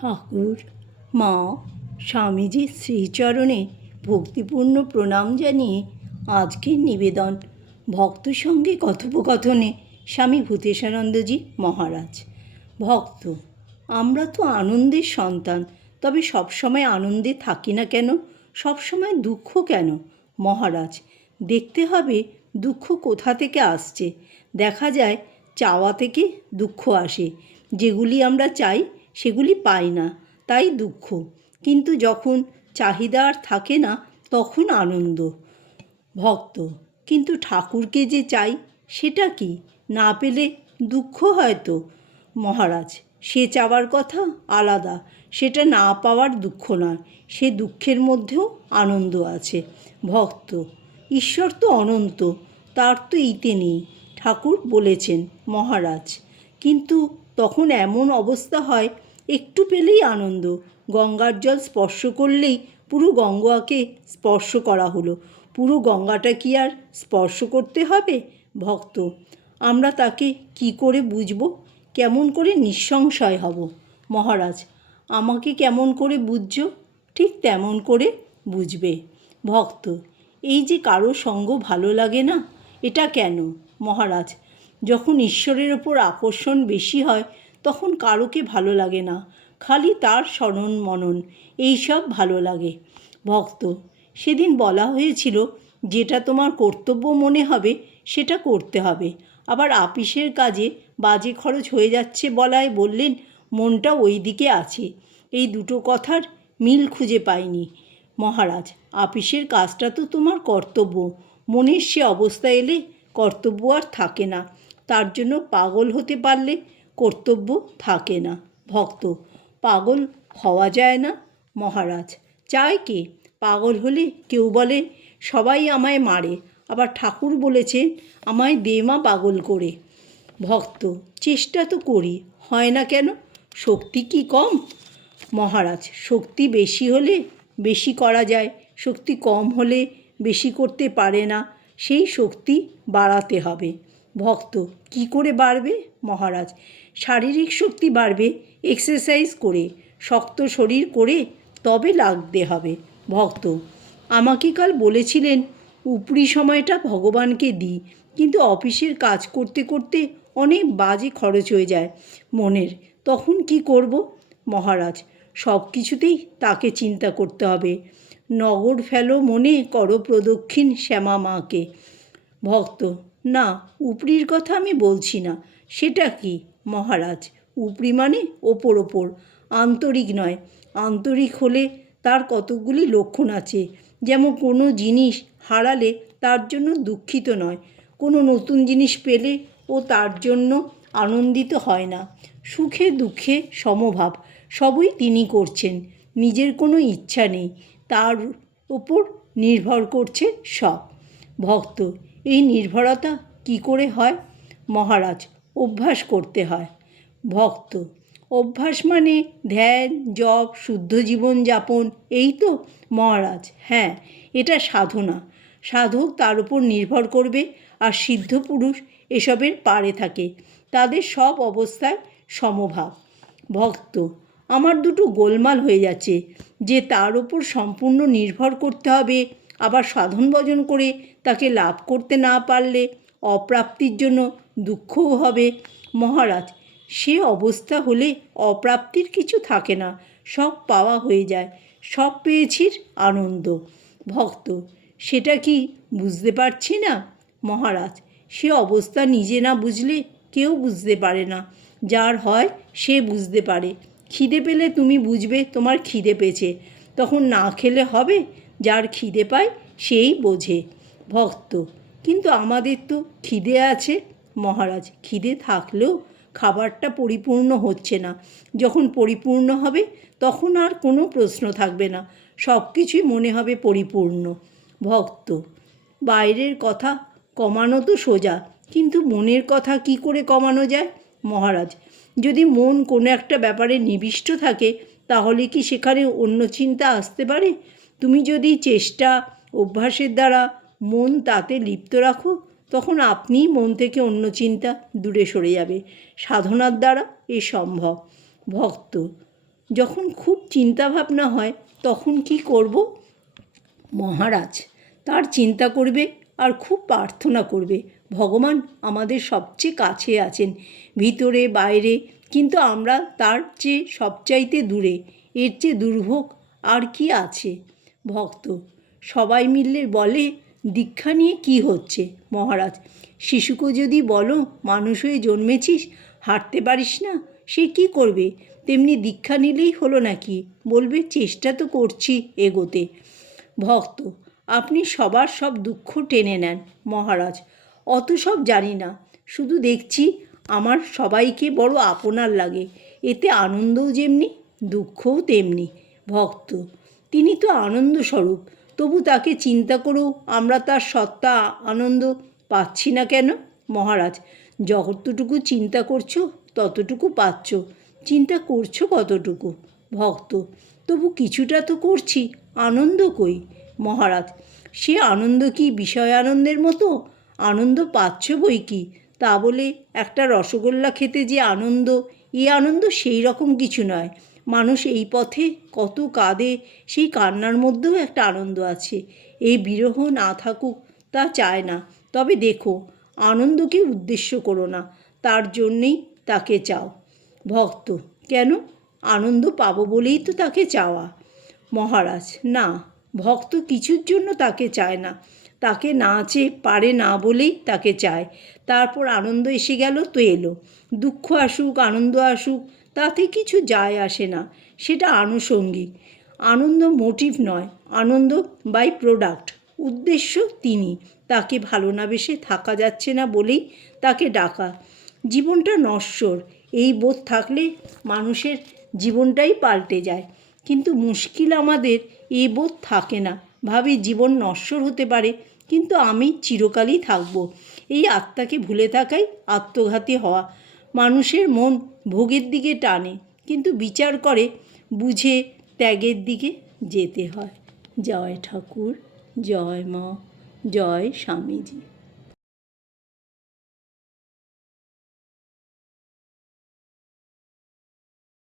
ঠাকুর। মা স্বামীজির শ্রীচরণে ভক্তিপূর্ণ প্রণাম জানিয়ে আজকের নিবেদন। ভক্ত সঙ্গে কথোপকথনে স্বামী ভূতেশানন্দজি মহারাজ। ভক্ত, আমরা তো আনন্দের সন্তান, তবে সবসময় আনন্দে থাকি না কেন? সবসময় দুঃখ কেন? মহারাজ, দেখতে হবে দুঃখ কোথা থেকে আসছে। দেখা যায় চাওয়া থেকে দুঃখ আসে। যেগুলি আমরা চাই সেগুলি পাই না, তাই দুঃখ। কিন্তু যখন চাহিদা আর থাকে না, তখন আনন্দ। ভক্ত, কিন্তু ঠাকুরকে যে চাই, সেটা কি? না পেলে দুঃখ হয়তো? মহারাজ, সে চাওয়ার কথা আলাদা। সেটা না পাওয়ার দুঃখ নয়, সে দুঃখের মধ্যেও আনন্দ আছে। ভক্ত, ঈশ্বর তো অনন্ত, তার তো ইতে নেই, ঠাকুর বলেছেন মহারাজ। কিন্তু তখন এমন অবস্থা হয় একটু পেলেই আনন্দ। গঙ্গার জল স্পর্শ করলেই পুরো গঙ্গাকে স্পর্শ করা হলো। পুরো গঙ্গাটা কি আর স্পর্শ করতে হবে? ভক্ত, আমরা তাকে কি করে বুঝব? কেমন করে নিঃসংশয় হব? মহারাজ, আমাকে কেমন করে বুঝছ? ঠিক তেমন করে বুঝবে। ভক্ত, এই যে কারও সঙ্গ ভালো লাগে না, এটা কেন? মহারাজ, যখন ঈশ্বরের ওপর আকর্ষণ বেশি হয় তখন কারোকে ভালো লাগে না। খালি তার স্মরণ মনন এইসব ভালো লাগে। ভক্ত, সেদিন বলা হয়েছিল, যেটা তোমার কর্তব্য মনে হবে, সেটা করতে হবে। আবার আপিসের কাজে বাজে খরচ হয়ে যাচ্ছে বলায় বললেন, মনটা ওই দিকে আছে। এই দুটো কথার মিল খুঁজে পাইনি। মহারাজ, আপিসের কাজটা তো তোমার কর্তব্য। মনের সে অবস্থা এলে কর্তব্য আর থাকে না। তার জন্য পাগল হতে পারলে কর্তব্য থাকে না। ভক্ত, পাগল হওয়া যায় না, মহারাজ। চায় কে? পাগল হলে কেউ বলে, সবাই আমায় মারে। আবার ঠাকুর বলেছে আমায় দেমা পাগল করে। ভক্ত, চেষ্টা তো করি, হয় না কেন? শক্তি কি কম? মহারাজ, শক্তি বেশি হলে বেশি করা যায়। শক্তি কম হলে বেশি করতে পারে না। সেই শক্তি বাড়াতে হবে। ভক্ত, কি করে বাড়বে? মহারাজ শারীরিক শক্তি বাড়বে এক্সারসাইজ করে, শক্ত শরীর করে তবে লাগতে হবে। ভক্ত, আমাকে কাল বলেছিলেন, উপরি সময়টা ভগবানকে দিই কিন্তু অফিসের কাজ করতে করতে অনেক বাজে খরচ হয়ে যায়। মনের, তখন কি করব? মহারাজ, সব কিছুতেই তাকে চিন্তা করতে হবে। নগর ফেলো মনে করো প্রদক্ষিণ শ্যামা মাকে। ভক্ত, না, উপরির কথা আমি বলছি না। সেটা কি? মহারাজ, উপরি মানে ওপর ওপর। আন্তরিক নয়, আন্তরিক হলে তার কতকগুলি লক্ষণ আছে। যেমন কোনো জিনিস হারালে তার জন্য দুঃখিত নয়, কোনো নতুন জিনিস পেলে ও তার জন্য আনন্দিত হয় না। সুখে দুঃখে সমভাব, সবই তিনি করছেন, নিজের কোনো ইচ্ছা নেই, তার ওপর নির্ভর করছে সব। ভক্ত, এই নির্ভরতা কি করে হয়? মহারাজ অভ্যাস করতে হয়। ভক্ত। অভ্যাস মানে ধ্যান, জপ, শুদ্ধ জীবনযাপন এই তো মহারাজ। হ্যাঁ এটা সাধনা। সাধক তার উপর নির্ভর করবে আর সিদ্ধ পুরুষ এসবের পারে থাকে। তাদের সব অবস্থায় সমভাব। ভক্ত। আমার দুটো গোলমাল হয়ে যাচ্ছে। যে তার ওপর সম্পূর্ণ নির্ভর করতে হবে, আবার সাধন ভজন করে তাকে লাভ করতে না পারলে অপ্রাপ্তির জন্য দুঃখও হবে। মহারাজ, সে অবস্থা হলে অপ্রাপ্তির কিছু থাকে না। সব পাওয়া হয়ে যায়, সব পেয়েছির আনন্দ। ভক্ত, সেটা কি বুঝতে পারছি না? মহারাজ, সে অবস্থা নিজে না বুঝলে কেউ বুঝতে পারে না। যার হয় সে বুঝতে পারে। খিদে পেলে তুমি বুঝবে তোমার খিদে পেয়েছে। তখন না খেলে হবে, যার খিদে পায় সেই বোঝে। ভক্ত, কিন্তু আমাদের তো খিদে আছে। মহারাজ, খিদে থাকলেও খাবারটা পরিপূর্ণ হচ্ছে না। যখন পরিপূর্ণ হবে, তখন আর কোনো প্রশ্ন থাকবে না। সব কিছুই মনে হবে পরিপূর্ণ। ভক্ত, বাইরের কথা কমানো তো সোজা, কিন্তু মনের কথা কি করে কমানো যায়? মহারাজ, যদি মন কোনো একটা ব্যাপারে নিবিষ্ট থাকে, তাহলে কি সেখানে অন্য চিন্তা আসতে পারে? তুমি যদি চেষ্টা, অভ্যাসের দ্বারা মন তাতে লিপ্ত রাখো তখন আপনিই মন থেকে অন্য চিন্তা দূরে সরে যাবে। সাধনার দ্বারা এ সম্ভব। ভক্ত, যখন খুব চিন্তা ভাবনা হয়, তখন কি করব? মহারাজ, তার চিন্তা করবে আর খুব প্রার্থনা করবে। ভগবান আমাদের সবচেয়ে কাছে আছেন, ভিতরে, বাইরে, কিন্তু আমরা তার চেয়ে সবচাইতে দূরে, এর চেয়ে দুর্ভোগ আর কি আছে? ভক্ত, সবাই মিললে বলে দীক্ষা নিয়ে কি হচ্ছে? মহারাজ, শিশুকে যদি বলো মানুষ হয়ে জন্মেছিস, হাঁটতে পারিস না, সে কি করবে? তেমনি দীক্ষা নিলেই হলো নাকি? বলবে, চেষ্টা তো করছি এগোতে। ভক্ত, আপনি সবার সব দুঃখ টেনে নেন, মহারাজ। অত সব জানি না, শুধু দেখছি আমার সবাইকে বড় আপনার লাগে। এতে আনন্দও যেমনি, দুঃখও তেমনি। ভক্ত, তিনি তো আনন্দ স্বরূপ তবু তাকে চিন্তা করেও আমরা তার সত্তা, আনন্দ পাচ্ছি না কেন? মহারাজ, যতটুকু চিন্তা করছ, ততটুকু পাচ্ছ। চিন্তা করছ কতটুকু? ভক্ত, তবু কিছুটা তো করছি। আনন্দ কই? মহারাজ, সে আনন্দ কি বিষয় আনন্দের মতো? আনন্দ পাচ্ছ বই কি? তা বলে একটা রসগোল্লা খেতে যে আনন্দ এই আনন্দ সেই রকম কিছু নয়। মানুষ এই পথে কত কাঁদে, সেই কান্নার মধ্যেও একটা আনন্দ আছে। এই বিরহ না থাকুক তা চায় না। তবে দেখো, আনন্দকে উদ্দেশ্য করো না, তার জন্যেই তাকে চাও। ভক্ত, কেন? আনন্দ পাবো বলেই তো তাকে চাওয়া। মহারাজ, না, ভক্ত কিছুর জন্য তাকে চায় না। তাকে না চেয়ে পারে না বলেই তাকে চায়। তারপর আনন্দ এসে গেল, তো এলো। দুঃখ আসুক, আনন্দ আসুক তাতে কিছু যায় আসে না। সেটা আনুষঙ্গিক। আনন্দ মোটিভ নয়, আনন্দ বাই প্রোডাক্ট উদ্দেশ্য তিনি। তাকে ভালো না বেশে থাকা যাচ্ছে না বলেই তাকে ডাকা। জীবনটা নশ্বর। এই বোধ থাকলে মানুষের জীবনটাই পাল্টে যায়। কিন্তু মুশকিল আমাদের এই বোধ থাকে না। ভাবি জীবন নশ্বর হতে পারে, কিন্তু আমি চিরকালই থাকব। এই আত্মাকে ভুলে থাকাই আত্মঘাতী হওয়া। মানুষের মন ভোগের দিকে টানে, কিন্তু বিচার করে বুঝে ত্যাগের দিকে যেতে হয়। জয় ঠাকুর, জয় মা, জয় স্বামীজি।